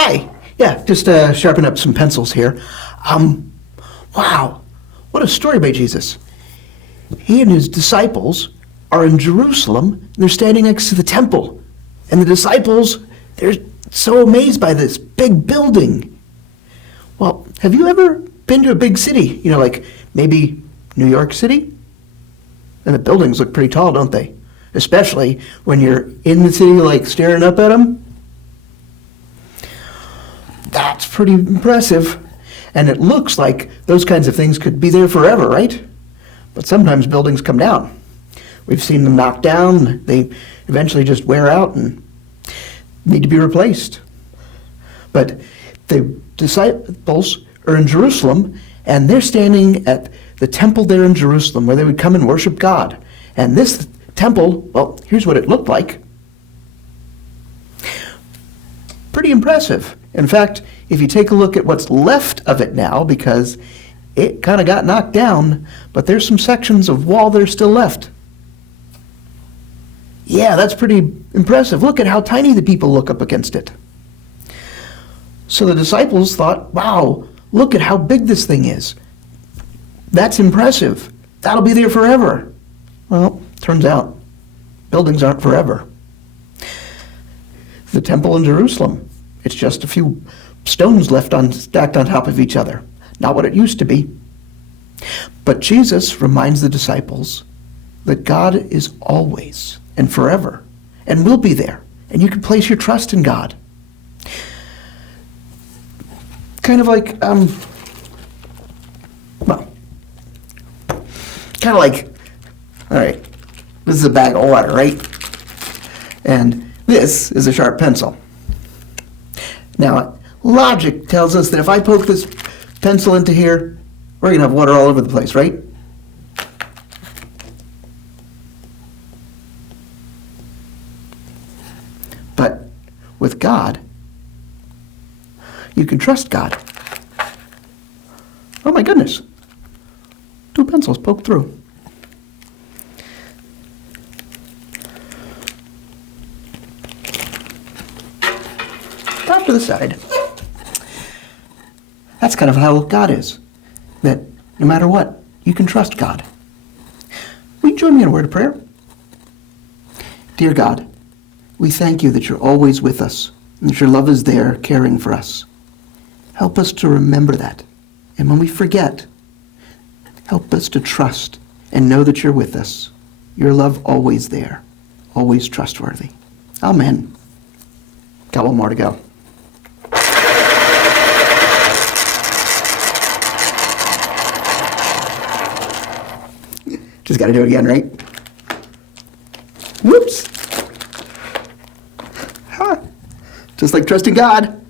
Hi. Yeah, just sharpen up some pencils here. Wow, what a story by Jesus. He and his disciples are in Jerusalem, and they're standing next to the temple. And the disciples, they're so amazed by this big building. Well, have you ever been to a big city? Like maybe New York City? And the buildings look pretty tall, don't they? Especially when you're in the city, like staring up at them. That's pretty impressive. And it looks like those kinds of things could be there forever, right? But sometimes buildings come down. We've seen them knocked down. They eventually just wear out and need to be replaced. But the disciples are in Jerusalem, and they're standing at the temple there in Jerusalem where they would come and worship God. And this temple, well, here's what it looked like. Pretty impressive. In fact, if you take a look at what's left of it now, because it kind of got knocked down, but there's some sections of wall that are still left. Yeah, that's pretty impressive. Look at how tiny the people look up against it. So the disciples thought, wow, look at how big this thing is. That's impressive. That'll be there forever. Well, turns out buildings aren't forever. The temple in Jerusalem, it's just a few stones stacked on top of each other. Not what it used to be. But Jesus reminds the disciples that God is always and forever and will be there. And you can place your trust in God. Kind of like, all right, this is a bag of water, right? And this is a sharp pencil. Now, logic tells us that if I poke this pencil into here, we're going to have water all over the place, right? But with God, you can trust God. Oh my goodness. 2 pencils poked through. Off to the side. That's kind of how God is. That no matter what, you can trust God. Will you join me in a word of prayer? Dear God, we thank you that you're always with us and that your love is there caring for us. Help us to remember that. And when we forget, help us to trust and know that you're with us. Your love always there, always trustworthy. Amen. Got one more to go. Just got to do it again, right? Whoops. Huh. Just like trusting God.